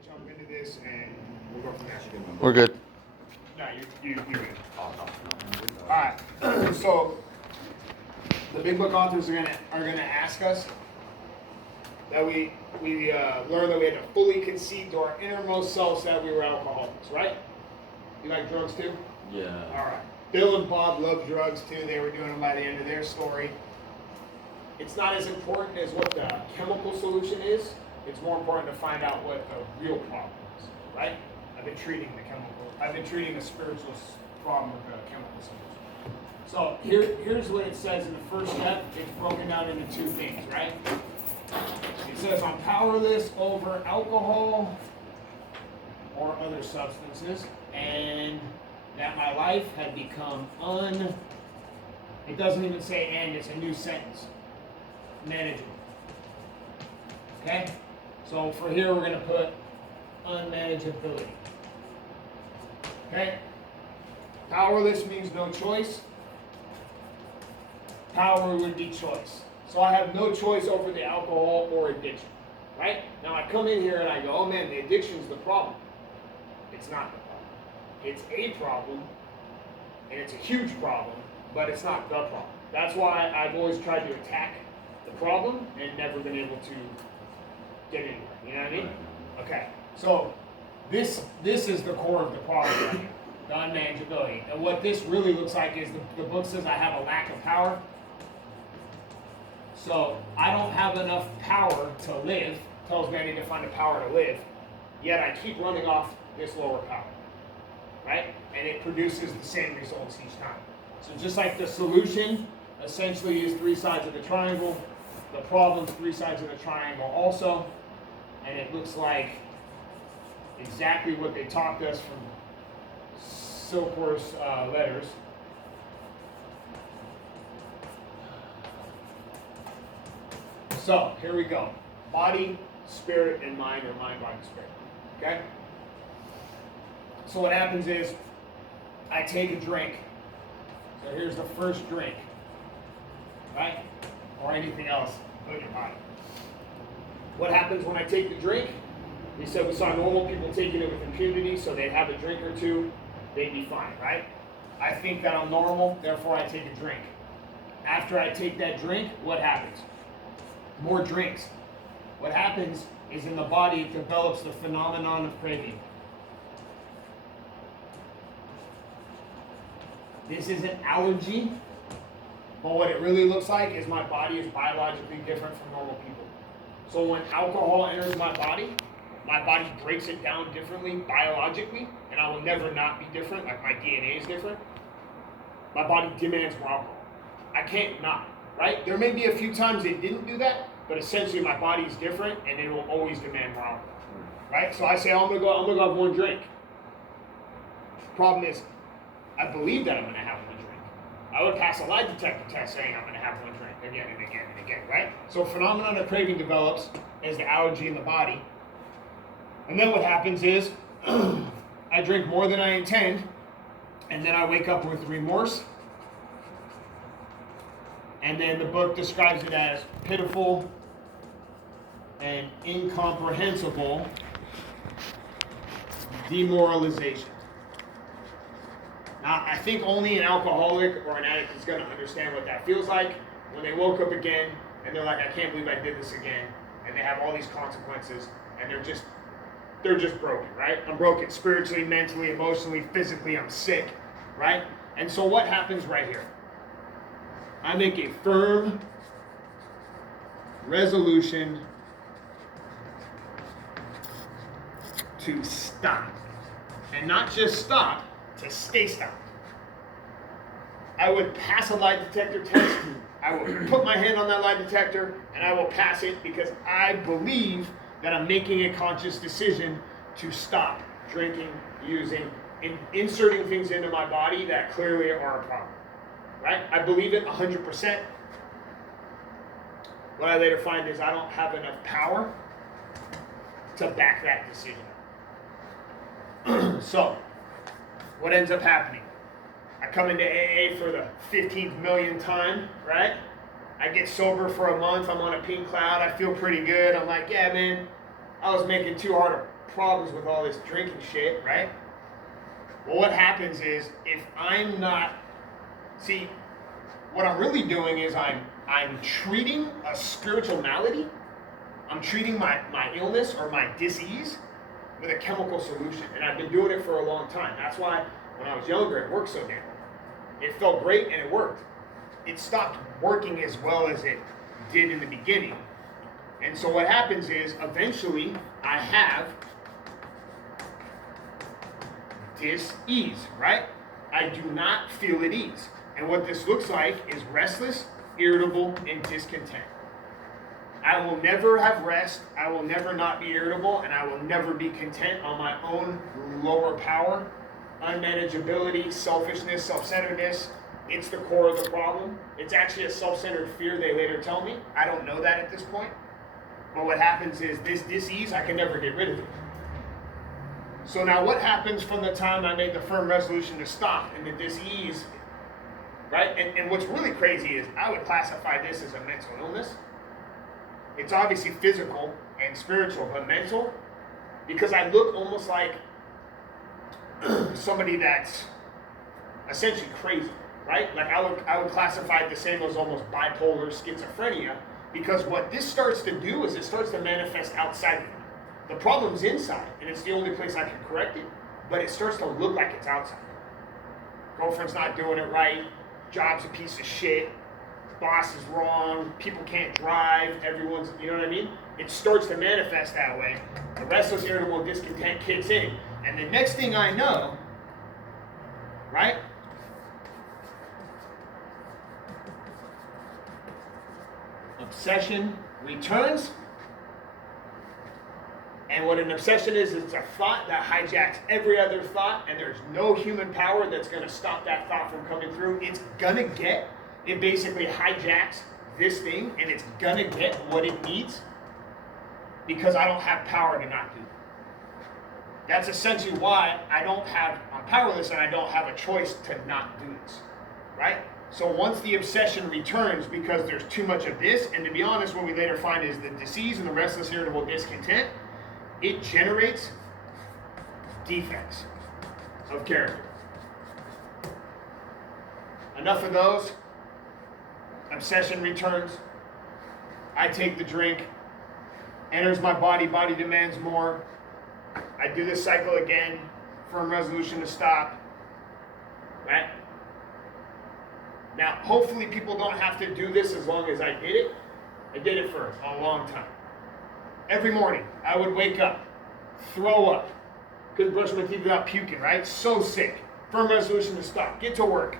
we'll jump into this and we'll go from there. We're good. No, you're good. All right. So the big book authors are gonna ask us that we learned that we had to fully concede to our innermost selves that we were alcoholics, right? You like drugs too? Yeah. All right. Bill and Bob loved drugs too. They were doing them by the end of their story. It's not as important as what the chemical solution is. It's more important to find out what the real problem is, right? I've been treating the spiritual problem with the chemical solution. So here's what it says in the first step. It's broken down into two things, right? It says I'm powerless over alcohol or other substances, and that my life had become it doesn't even say and, it's a new sentence. Manageable. Okay? So for here we're going to put unmanageability. Okay? Powerless means no choice. Power would be choice. So I have no choice over the alcohol or addiction. Right? Now I come in here and I go, oh man, the addiction's the problem. It's not the problem. It's a problem, and it's a huge problem, but it's not the problem. That's why I've always tried to attack the problem and never been able to get anywhere. You know what I mean? Okay. So this is the core of the problem right here, the unmanageability. And what this really looks like is the book says I have a lack of power. So I don't have enough power to live. Tells me I need to find a power to live. Yet I keep running off this lower power. Right? And it produces the same results each time. So just like the solution essentially is three sides of the triangle, the problem's three sides of the triangle also. And it looks like exactly what they taught us from Silkworth's letters. So here we go. Body, spirit, and mind, or mind, body, spirit. Okay? So what happens is I take a drink. So here's the first drink. Right? Or anything else. Put in your body. What happens when I take the drink? We said we saw normal people taking it with impunity, so they'd have a drink or two, they'd be fine, right? I think that I'm normal, therefore I take a drink. After I take that drink, what happens? More drinks. What happens is in the body it develops the phenomenon of craving. This is an allergy, but what it really looks like is my body is biologically different from normal people. So when alcohol enters my body breaks it down differently biologically, and I will never not be different, like my DNA is different. My body demands more alcohol. I can't not, right? There may be a few times it didn't do that, but essentially my body is different, and it will always demand more alcohol, right? So I say, I'm gonna go have one drink. Problem is, I believe that I'm gonna have one drink. I would pass a lie detector test saying I'm gonna have one drink again and again and again, right? So phenomenon of craving develops as the allergy in the body. And then what happens is, I drink more than I intend, and then I wake up with remorse. And then the book describes it as pitiful and incomprehensible demoralization. Now, I think only an alcoholic or an addict is going to understand what that feels like when they woke up again and they're like, I can't believe I did this again. And they have all these consequences and they're just broken, right? I'm broken spiritually, mentally, emotionally, physically, I'm sick, right? And so what happens right here? I make a firm resolution to stop. And not just stop, to stay stopped. I would pass a lie detector test. I will put my hand on that lie detector and I will pass it because I believe that I'm making a conscious decision to stop drinking, using, and inserting things into my body that clearly are a problem. Right? I believe it 100%. What I later find is I don't have enough power to back that decision. So, what ends up happening? I come into AA for the 15th millionth time, right? I get sober for a month, I'm on a pink cloud, I feel pretty good. I'm like, yeah, man, I was making too hard of problems with all this drinking shit, right? Well, what happens is if I'm not, see, what I'm really doing is I'm treating a spiritual malady. I'm treating my illness or my disease with a chemical solution. And I've been doing it for a long time. That's why when I was younger, it worked so damn well. It felt great and it worked. It stopped working as well as it did in the beginning. And so what happens is eventually I have dis-ease, right? I do not feel at ease. And what this looks like is restless, irritable, and discontent. I will never have rest, I will never not be irritable, and I will never be content on my own lower power. Unmanageability, selfishness, self-centeredness, it's the core of the problem. It's actually a self-centered fear, they later tell me. I don't know that at this point. But what happens is this dis-ease, I can never get rid of it. So now what happens from the time I made the firm resolution to stop and the dis-ease, right? And what's really crazy is I would classify this as a mental illness. It's obviously physical and spiritual, but mental, because I look almost like somebody that's essentially crazy, right? Like I would classify it the same as almost bipolar schizophrenia, because what this starts to do is it starts to manifest outside of me. The problem's inside, and it's the only place I can correct it, but it starts to look like it's outside. Girlfriend's not doing it right, job's a piece of shit, boss is wrong, people can't drive, everyone's, you know what I mean? It starts to manifest that way. The restless, irritable, discontent kicks in. And the next thing I know, right? Obsession returns. And what an obsession is, it's a thought that hijacks every other thought, and there's no human power that's going to stop that thought from coming through. It's going to get, it basically hijacks this thing, and it's going to get what it needs because I don't have power to not do it. That's essentially why I'm powerless and I don't have a choice to not do this, right? So once the obsession returns because there's too much of this, and to be honest, what we later find is the disease and the restless, irritable discontent, it generates defects of character. Enough of those. Obsession returns. I take the drink. Enters my body. Body demands more. I do this cycle again. Firm resolution to stop. Right? Now, hopefully people don't have to do this as long as I did it. I did it for a long time. Every morning, I would wake up, throw up, couldn't brush my teeth without puking, right? So sick. Firm resolution to stop. Get to work,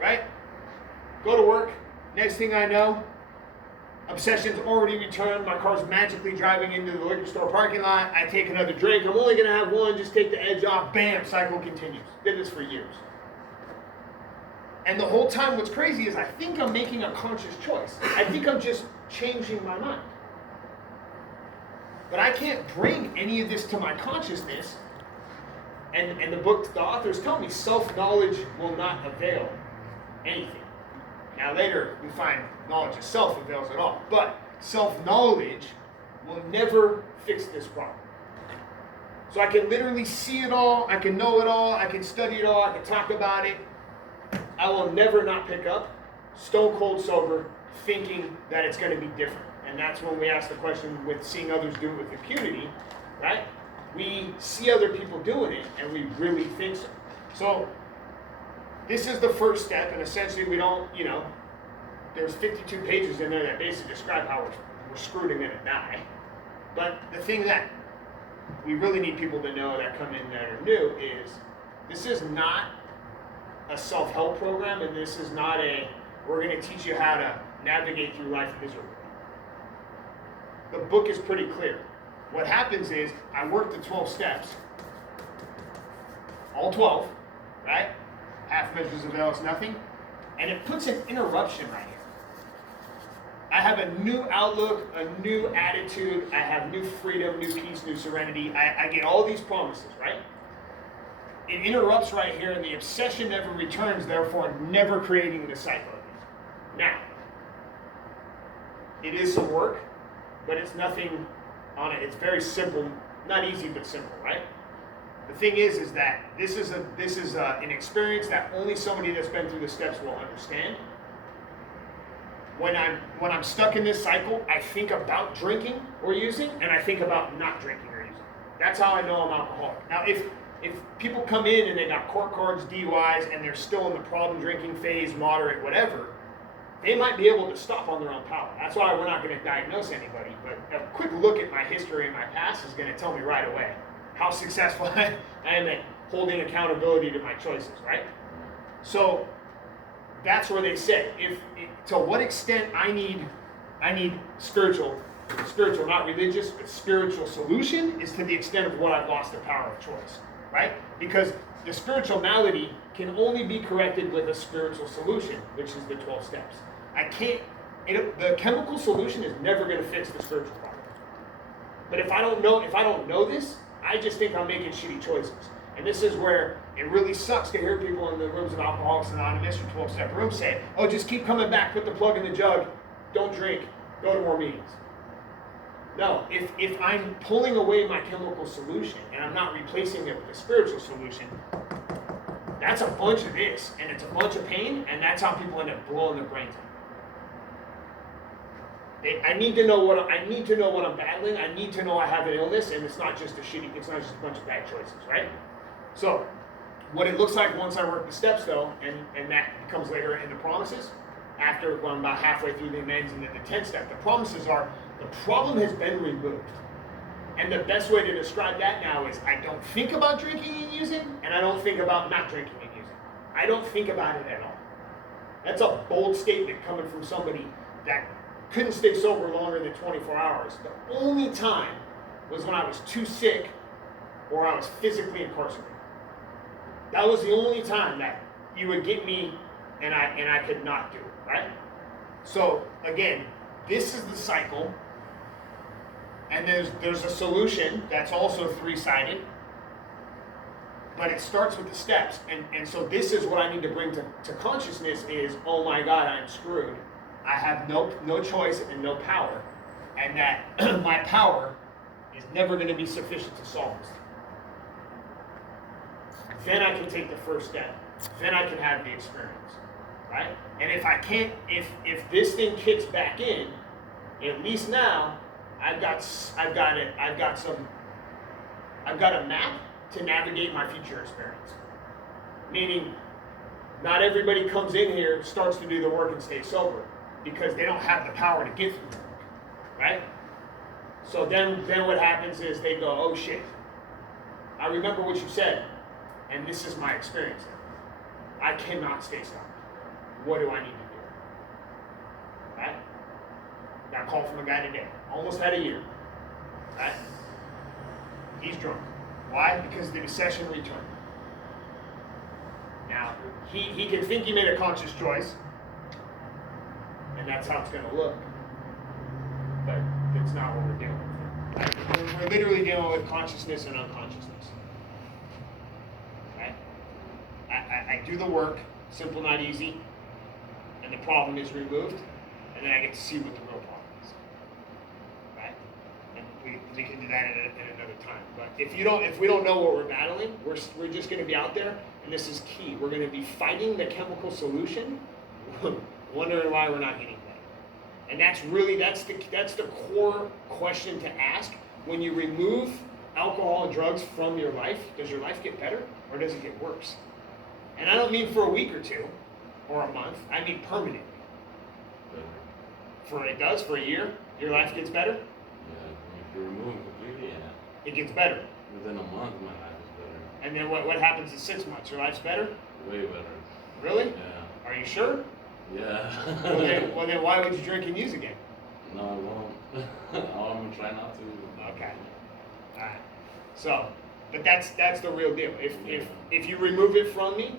right? Go to work. Next thing I know, obsession's already returned. My car's magically driving into the liquor store parking lot. I take another drink. I'm only going to have one. Just take the edge off. Bam, cycle continues. Did this for years. And the whole time, what's crazy is I think I'm making a conscious choice. I think I'm just changing my mind. But I can't bring any of this to my consciousness. And the authors tell me self-knowledge will not avail anything. Now later we find knowledge of self avails it all. But self-knowledge will never fix this problem. So I can literally see it all, I can know it all, I can study it all, I can talk about it. I will never not pick up, stone cold sober, thinking that it's going to be different. And that's when we ask the question with seeing others do it with impunity, right? We see other people doing it, and we really think so. So this is the first step, and essentially we don't, there's 52 pages in there that basically describe how we're screwed and going to die. But the thing that we really need people to know that come in that are new is this is not a self-help program, and this is not we're going to teach you how to navigate through life miserably. The book is pretty clear. What happens is I work the 12 steps, all 12, right? Half measures avail us nothing, and it puts an interruption right here. I have a new outlook, a new attitude, I have new freedom, new peace, new serenity. I get all these promises, right? It interrupts right here, and the obsession never returns, therefore never creating the cycle again. Now, it is some work, but it's nothing on it. It's very simple, not easy, but simple, right? The thing is that this is an experience that only somebody that's been through the steps will understand. When I'm stuck in this cycle, I think about drinking or using, and I think about not drinking or using. That's how I know I'm alcoholic. Now, if people come in and they got court cards, DUIs, and they're still in the problem drinking phase, moderate, whatever, they might be able to stop on their own power. That's why we're not going to diagnose anybody. But a quick look at my history and my past is going to tell me right away how successful I am at holding accountability to my choices, right? So that's where they say, to what extent I need spiritual, not religious, but spiritual solution is to the extent of what I've lost the power of choice, right? Because the spiritual malady can only be corrected with a spiritual solution, which is the 12 steps. The chemical solution is never going to fix the spiritual problem. But if I don't know this, I just think I'm making shitty choices. And this is where it really sucks to hear people in the rooms of Alcoholics Anonymous or 12-step rooms say, oh, just keep coming back, put the plug in the jug, don't drink, go to more meetings. No, if I'm pulling away my chemical solution and I'm not replacing it with a spiritual solution, that's a bunch of this, and it's a bunch of pain, and that's how people end up blowing their brains out. I need to know what I'm battling. I need to know I have an illness, and it's not just a bunch of bad choices, right? So, what it looks like once I work the steps, though, and that becomes later in the promises, after when I'm about halfway through the amends and then the 10th step, the promises are, the problem has been removed. And the best way to describe that now is I don't think about drinking and using, and I don't think about not drinking and using. I don't think about it at all. That's a bold statement coming from somebody that couldn't stay sober longer than 24 hours. The only time was when I was too sick or I was physically incarcerated. That was the only time that you would get me and I could not do it, right? So again, this is the cycle, and there's a solution that's also three-sided, but it starts with the steps. And so this is what I need to bring to consciousness is, oh my God, I'm screwed. I have no choice and no power, and that my power is never going to be sufficient to solve this. Then I can take the first step. Then I can have the experience, right? And if I can't, if this thing kicks back in, at least now I've got a map to navigate my future experience. Meaning, not everybody comes in here, starts to do the work and stays sober, because they don't have the power to get through the work, right? So then what happens is they go, oh shit, I remember what you said, and this is my experience. I cannot stay sober. What do I need to do? Right? Got a call from a guy today, almost had a year, right? He's drunk. Why? Because the session returned. Now, he can think he made a conscious choice, and that's how it's going to look. But that's not what we're dealing with. Right? We're literally dealing with consciousness and unconsciousness. Right? I do the work, simple, not easy, and the problem is removed, and then I get to see what the real problem is. Right? And we can do that at another time. But if we don't know what we're battling, we're just going to be out there, and this is key. We're going to be fighting the chemical solution, wondering why we're not getting better. And that's the core question to ask. When you remove alcohol and drugs from your life, does your life get better or does it get worse? And I don't mean for a week or two or a month. I mean permanently. For a year, your life gets better? Yeah, if you remove it completely, yeah. It gets better. Within a month, my life is better. And then what happens in 6 months? Your life's better? Way better. Really? Yeah. Are you sure? Yeah. well then why would you drink and use again? No, I won't. I'm gonna try not to. Okay. Alright. So, but that's the real deal. If you remove it from me,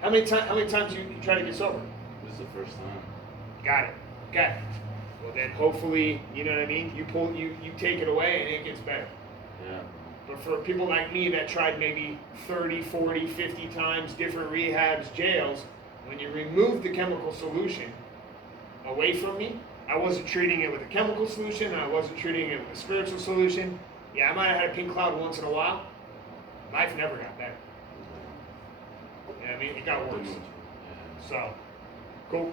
how many times you try to get sober? This is the first time. Got it. Okay. Well then hopefully, you know what I mean? You take it away and it gets better. Yeah. But for people like me that tried maybe 30, 40, 50 times, different rehabs, jails, when you remove the chemical solution away from me, I wasn't treating it with a chemical solution. I wasn't treating it with a spiritual solution. Yeah, I might have had a pink cloud once in a while. Life never got better. You know what I mean? It got worse. So, cool.